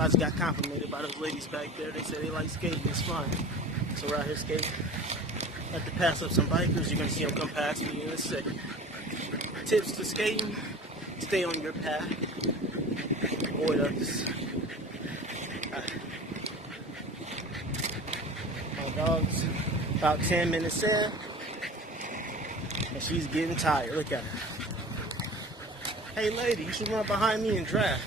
I just got complimented by those ladies back there. They said they like skating, it's fun. So we're out here skating. Have to pass up some bikers. You're gonna see them come past me in a second. Tips to skating: stay on your path. Avoid others. My dog's about 10 minutes in, and she's getting tired. Look at her. Hey lady, you should run behind me and draft.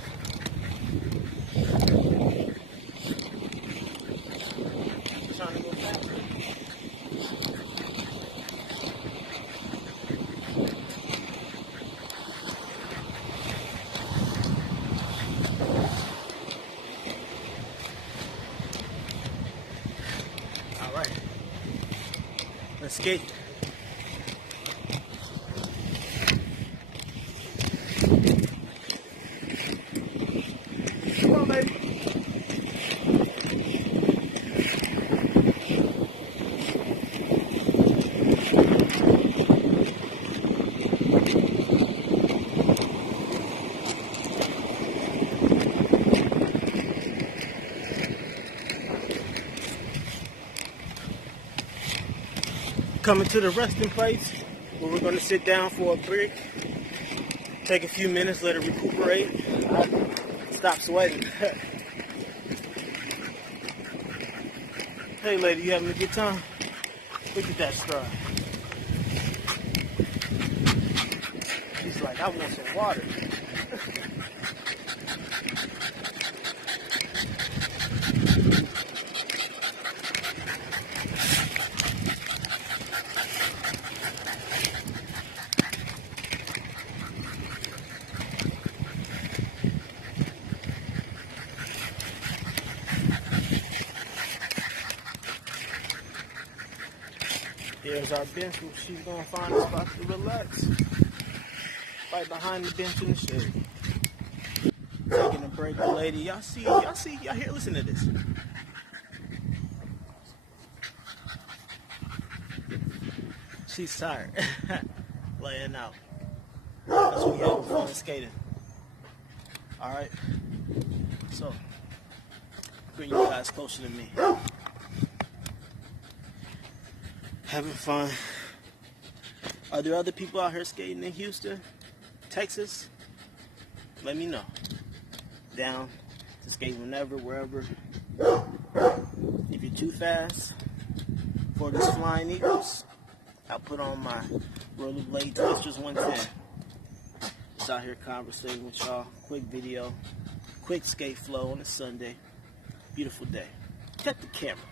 Trying to go faster. All right, let's skate. Come on, baby. Coming to the resting place where we're going to sit down for a break, take a few minutes, let it recuperate, stop sweating. Hey lady, you having a good time? Look at that stride. She's like, I want some water. There's our bench where she's gonna find a spot to relax. Right behind the bench in the shade. Taking a break, lady. Y'all hear, listen to this. She's tired. Laying out. That's what we having fun skating. Alright. So, bring you guys closer to me. Having fun. Are there other people out here skating in Houston, Texas? Let me know. Down to skate whenever, wherever. If you're too fast for this Flying Eagles, I'll put on my rollerblade Twisters 110. Just out here conversating with y'all. Quick video, quick skate flow on a Sunday. Beautiful day. Check the camera.